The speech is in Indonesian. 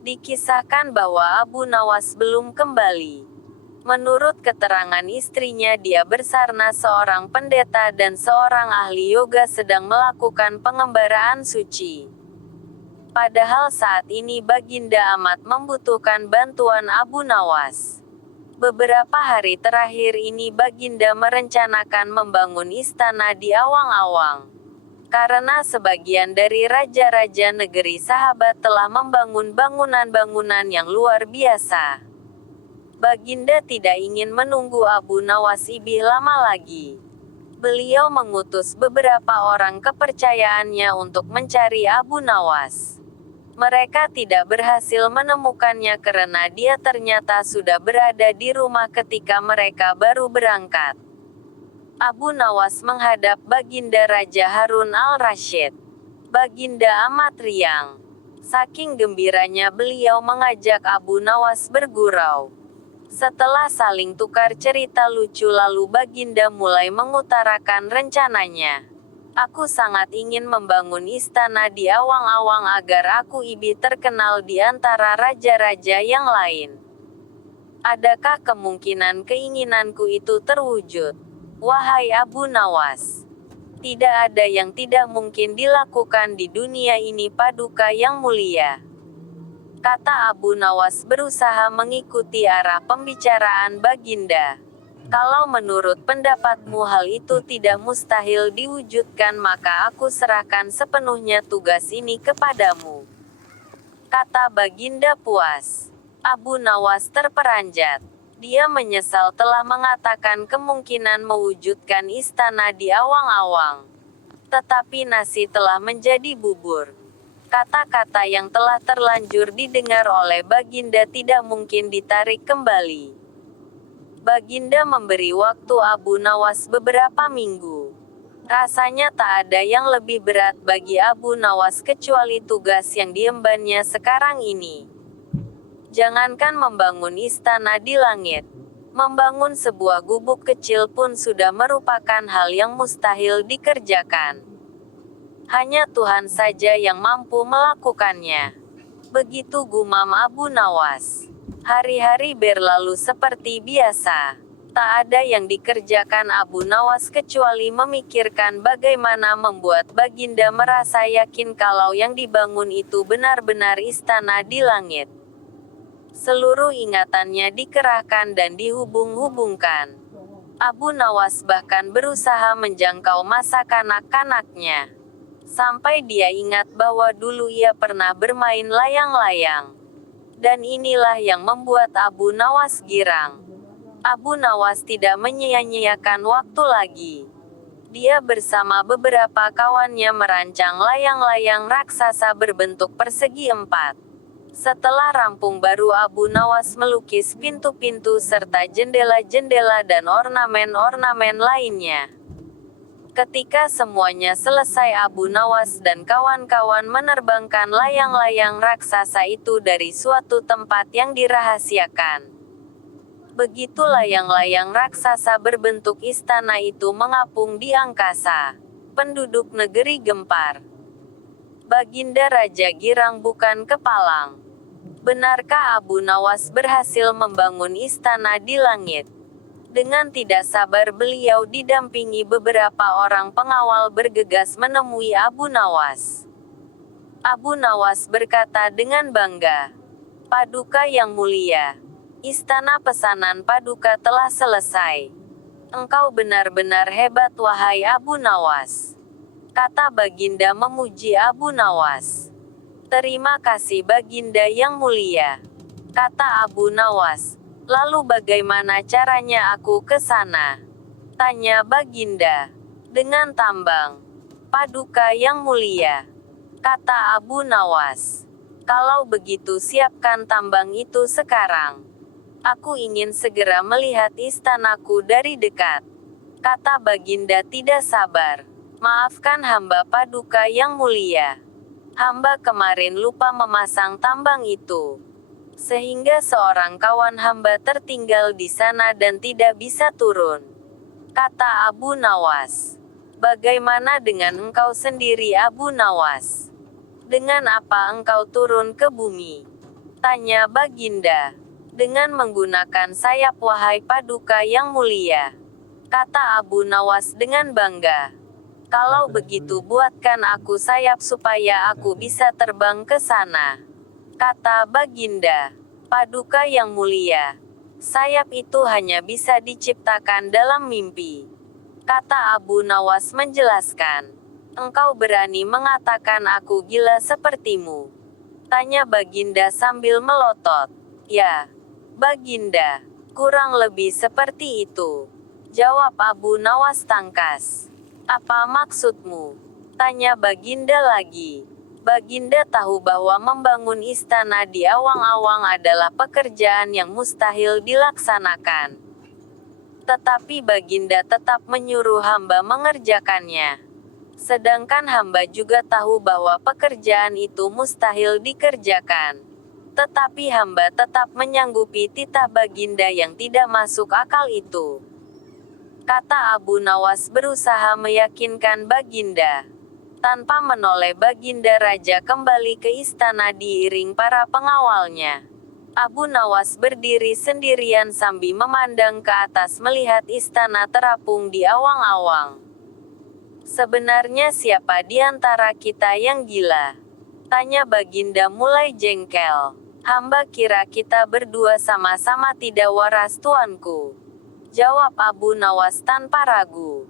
Dikisahkan bahwa Abu Nawas belum kembali. Menurut keterangan istrinya, dia bersarna seorang pendeta dan seorang ahli yoga sedang melakukan pengembaraan suci. Padahal saat ini Baginda amat membutuhkan bantuan Abu Nawas. Beberapa hari terakhir ini Baginda merencanakan membangun istana di Awang-Awang. Karena sebagian dari raja-raja negeri sahabat telah membangun bangunan-bangunan yang luar biasa. Baginda tidak ingin menunggu Abu Nawas ibih lama lagi. Beliau mengutus beberapa orang kepercayaannya untuk mencari Abu Nawas. Mereka tidak berhasil menemukannya karena dia ternyata sudah berada di rumah ketika mereka baru berangkat. Abu Nawas menghadap Baginda Raja Harun al-Rasyid. Baginda amat riang. Saking gembiranya beliau mengajak Abu Nawas bergurau. Setelah saling tukar cerita lucu lalu Baginda mulai mengutarakan rencananya. Aku sangat ingin membangun istana di Awang-Awang agar aku ibih terkenal di antara raja-raja yang lain. Adakah kemungkinan keinginanku itu terwujud? Wahai Abu Nawas, tidak ada yang tidak mungkin dilakukan di dunia ini Paduka yang mulia. Kata Abu Nawas berusaha mengikuti arah pembicaraan Baginda. Kalau menurut pendapatmu hal itu tidak mustahil diwujudkan maka aku serahkan sepenuhnya tugas ini kepadamu. Kata Baginda puas. Abu Nawas terperanjat. Dia menyesal telah mengatakan kemungkinan mewujudkan istana di Awang-Awang. Tetapi nasi telah menjadi bubur. Kata-kata yang telah terlanjur didengar oleh Baginda tidak mungkin ditarik kembali. Baginda memberi waktu Abu Nawas beberapa minggu. Rasanya tak ada yang lebih berat bagi Abu Nawas kecuali tugas yang diembannya sekarang ini. Jangankan membangun istana di langit. Membangun sebuah gubuk kecil pun sudah merupakan hal yang mustahil dikerjakan. Hanya Tuhan saja yang mampu melakukannya. Begitu gumam Abu Nawas. Hari-hari berlalu seperti biasa. Tak ada yang dikerjakan Abu Nawas kecuali memikirkan bagaimana membuat Baginda merasa yakin kalau yang dibangun itu benar-benar istana di langit. Seluruh ingatannya dikerahkan dan dihubung-hubungkan. Abu Nawas bahkan berusaha menjangkau masa kanak-kanaknya. Sampai dia ingat bahwa dulu ia pernah bermain layang-layang. Dan inilah yang membuat Abu Nawas girang. Abu Nawas tidak menyia-nyiakan waktu lagi. Dia bersama beberapa kawannya merancang layang-layang raksasa berbentuk persegi 4. Setelah rampung baru Abu Nawas melukis pintu-pintu serta jendela-jendela dan ornamen-ornamen lainnya. Ketika semuanya selesai Abu Nawas dan kawan-kawan menerbangkan layang-layang raksasa itu dari suatu tempat yang dirahasiakan. Begitu layang-layang raksasa berbentuk istana itu mengapung di angkasa. Penduduk negeri gempar. Baginda Raja girang bukan kepalang. Benarkah Abu Nawas berhasil membangun istana di langit? Dengan tidak sabar beliau didampingi beberapa orang pengawal bergegas menemui Abu Nawas. Abu Nawas berkata dengan bangga, "Paduka yang mulia, istana pesanan Paduka telah selesai. Engkau benar-benar hebat wahai Abu Nawas." Kata Baginda memuji Abu Nawas. "Terima kasih Baginda yang mulia." Kata Abu Nawas. "Lalu bagaimana caranya aku ke sana?" Tanya Baginda. "Dengan tambang." "Paduka yang mulia." Kata Abu Nawas. "Kalau begitu siapkan tambang itu sekarang. Aku ingin segera melihat istanaku dari dekat." Kata Baginda tidak sabar. "Maafkan hamba Paduka yang mulia. Hamba kemarin lupa memasang tambang itu. Sehingga seorang kawan hamba tertinggal di sana dan tidak bisa turun." Kata Abu Nawas. "Bagaimana dengan engkau sendiri Abu Nawas? Dengan apa engkau turun ke bumi?" Tanya Baginda. Dengan menggunakan sayap wahai Paduka yang mulia. Kata Abu Nawas dengan bangga. Kalau begitu buatkan aku sayap supaya aku bisa terbang ke sana. Kata Baginda. Paduka yang mulia. Sayap itu hanya bisa diciptakan dalam mimpi. Kata Abu Nawas menjelaskan. Engkau berani mengatakan aku gila sepertimu? Tanya Baginda sambil melotot. Ya, Baginda, kurang lebih seperti itu. Jawab Abu Nawas tangkas. Apa maksudmu? Tanya Baginda lagi. Baginda tahu bahwa membangun istana di awang-awang adalah pekerjaan yang mustahil dilaksanakan. Tetapi Baginda tetap menyuruh hamba mengerjakannya. Sedangkan hamba juga tahu bahwa pekerjaan itu mustahil dikerjakan. Tetapi hamba tetap menyanggupi titah Baginda yang tidak masuk akal itu. Kata Abu Nawas berusaha meyakinkan Baginda. Tanpa menoleh Baginda Raja kembali ke istana diiring para pengawalnya. Abu Nawas berdiri sendirian sambil memandang ke atas melihat istana terapung di awang-awang. Sebenarnya siapa di antara kita yang gila? Tanya Baginda mulai jengkel. Hamba kira kita berdua sama-sama tidak waras tuanku. Jawab Abu Nawas tanpa ragu.